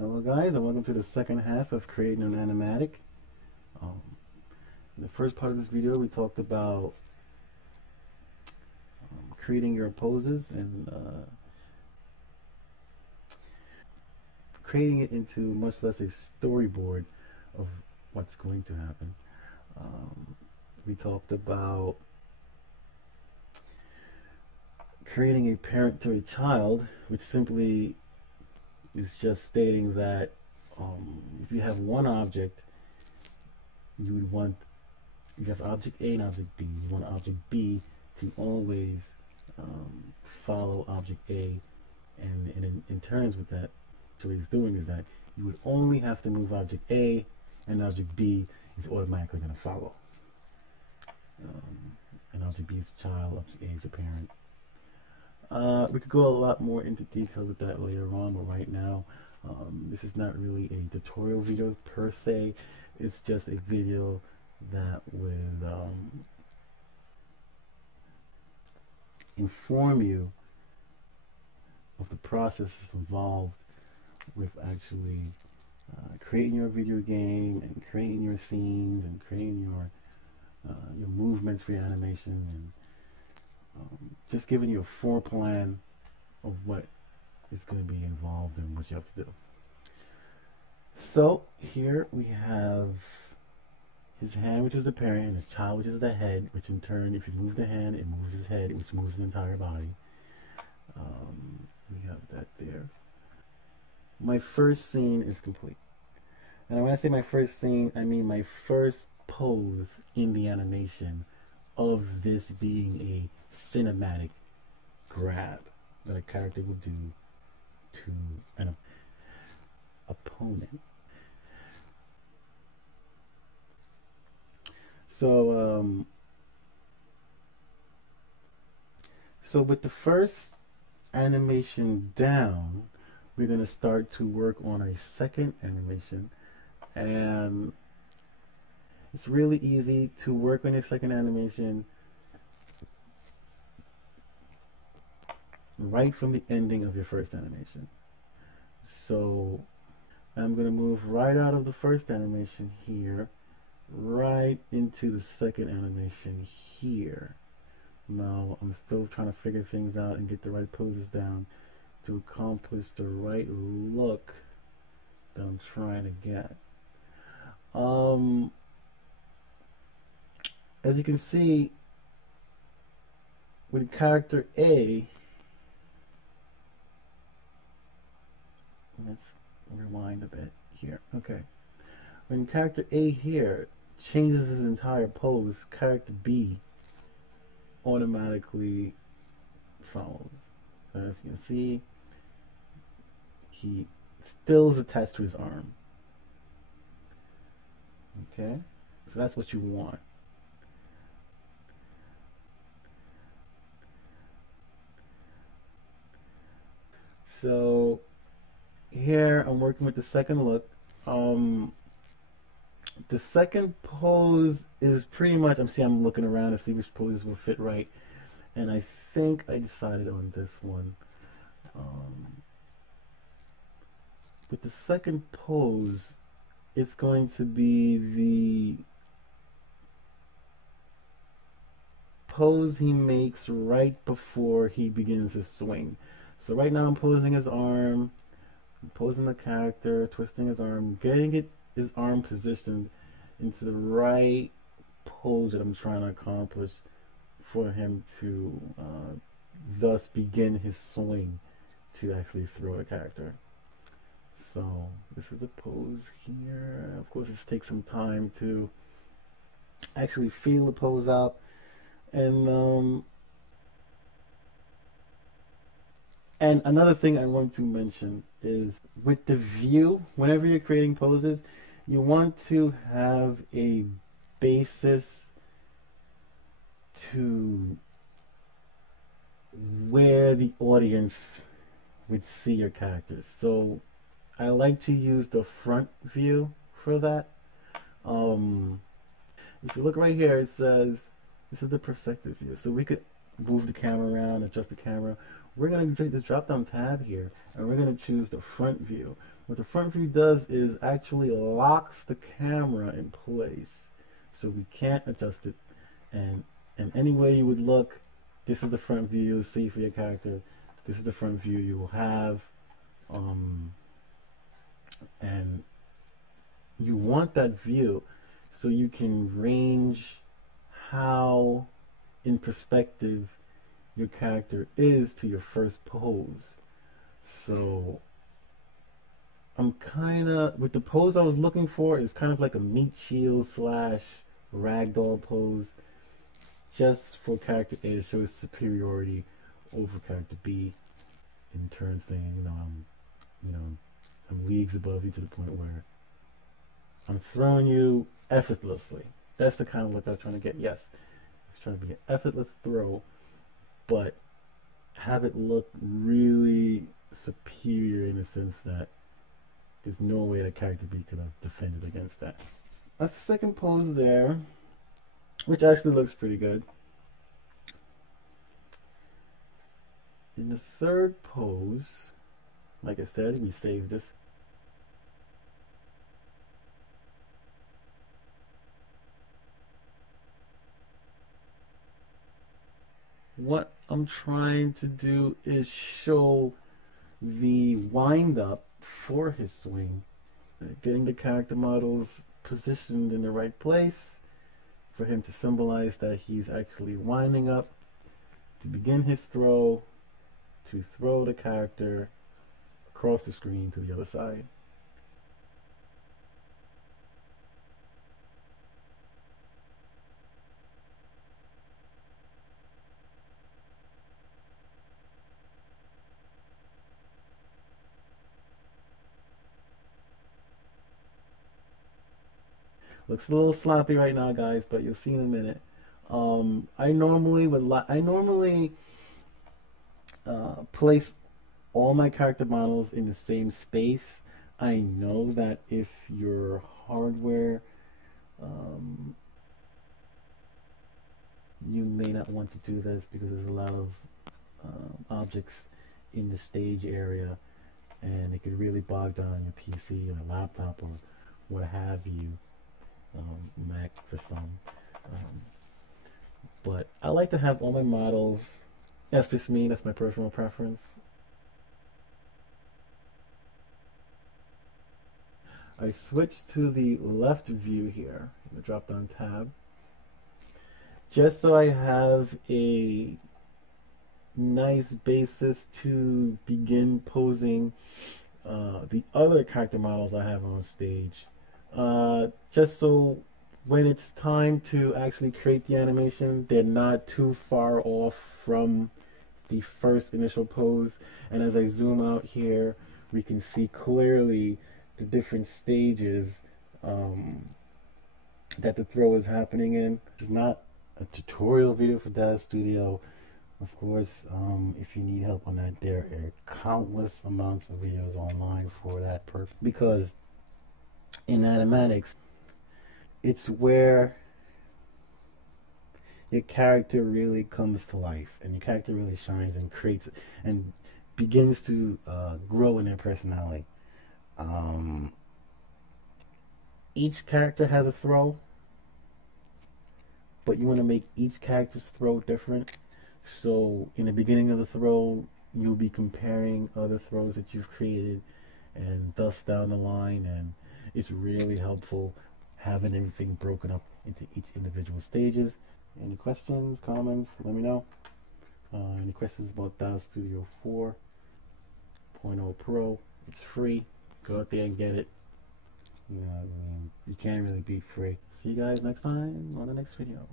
Hello guys, and welcome to the second half of creating an animatic. In the first part of this video we talked about creating your poses and creating it into much less a storyboard of what's going to happen. We talked about creating a parent to a child, which simply is just stating that if you have one object, you would want, you have object A and object B. You want object B to always follow object A, and in terms with that, what he's doing is that you would only have to move object A, and object B is automatically going to follow. And object B is a child, object A is a parent. We could go a lot more into detail with that later on, but right now this is not really a tutorial video per se. It's just a video that would inform you of the processes involved with actually creating your video game and creating your scenes and creating your movements for your animation, and just giving you a foreplan of what is going to be involved and what you have to do. So here we have his hand, which is the parent, and his child, which is the head, which in turn, if you move the hand, it moves his head, which moves the entire body. We have that there. My first scene is complete. And when I say my first scene, I mean my first pose in the animation of this being a cinematic grab that a character will do to an opponent. So with the first animation down, we're going to start to work on a second animation, and it's really easy to work on a second animation right from the ending of your first animation. So I'm going to move right out of the first animation here, right into the second animation here. Now I'm still trying to figure things out and get the right poses down to accomplish the right look that I'm trying to get. As you can see, with character A, let's rewind a bit here. Okay. When character A here changes his entire pose, character B automatically follows. As you can see, he still is attached to his arm. Okay? So that's what you want. So here I'm working with the second look. The second pose is pretty much, I'm looking around to see which poses will fit right, and I think I decided on this one. With the second pose, it's going to be the pose he makes right before he begins his swing. So right now I'm posing his arm, I'm posing the character, twisting his arm, getting his arm positioned into the right pose that I'm trying to accomplish for him to thus begin his swing to actually throw the character. So this is the pose here. Of course, it takes some time to actually feel the pose out, and another thing I want to mention is with the view, whenever you're creating poses, you want to have a basis to where the audience would see your characters. So I like to use the front view for that. If you look right here, it says this is the perspective view. So we could move the camera around, adjust the camera, we're going to this drop down tab here, and we're going to choose the front view. What the front view does is actually locks the camera in place, so we can't adjust it. And any way you would look, this is the front view you'll see for your character. This is the front view you will have, and you want that view so you can range how in perspective your character is to your first pose. So I'm kinda, with the pose I was looking for is kind of like a meat shield slash ragdoll pose, just for character A to show his superiority over character B, in turn saying, I'm leagues above you to the point where I'm throwing you effortlessly. That's the kind of look I was trying to get. Yes, it's trying to be an effortless throw, but have it look really superior in the sense that there's no way that character B could have defended against that. That's the second pose there, which actually looks pretty good. In the third pose, like I said, we saved this. What I'm trying to do is show the wind up for his swing, getting the character models positioned in the right place for him to symbolize that he's actually winding up to begin his throw, to throw the character across the screen to the other side. Looks a little sloppy right now, guys, but you'll see in a minute. I normally place all my character models in the same space. I know that if your hardware, you may not want to do this because there's a lot of objects in the stage area, and it could really bog down your PC or laptop or what have you. Mac for some, but I like to have all my models. That's just me, that's my personal preference. I switched to the left view here in the drop down tab, just so I have a nice basis to begin posing the other character models I have on stage. Just so when it's time to actually create the animation, they're not too far off from the first initial pose. And as I zoom out here, we can see clearly the different stages that the throw is happening in. It's not a tutorial video for Daz Studio. Of course, if you need help on that, there are countless amounts of videos online for that purpose. Because in Animatics, it's where your character really comes to life, and your character really shines and creates and begins to grow in their personality. Each character has a throw, but you want to make each character's throw different. So in the beginning of the throw, you'll be comparing other throws that you've created, and thus down the line, and it's really helpful having everything broken up into each individual stages. Any questions, comments, let me know. Any questions about Daz Studio 4.0 Pro? It's free. Go out there and get it. You know, I mean, you can't really beat free. See you guys next time on the next video.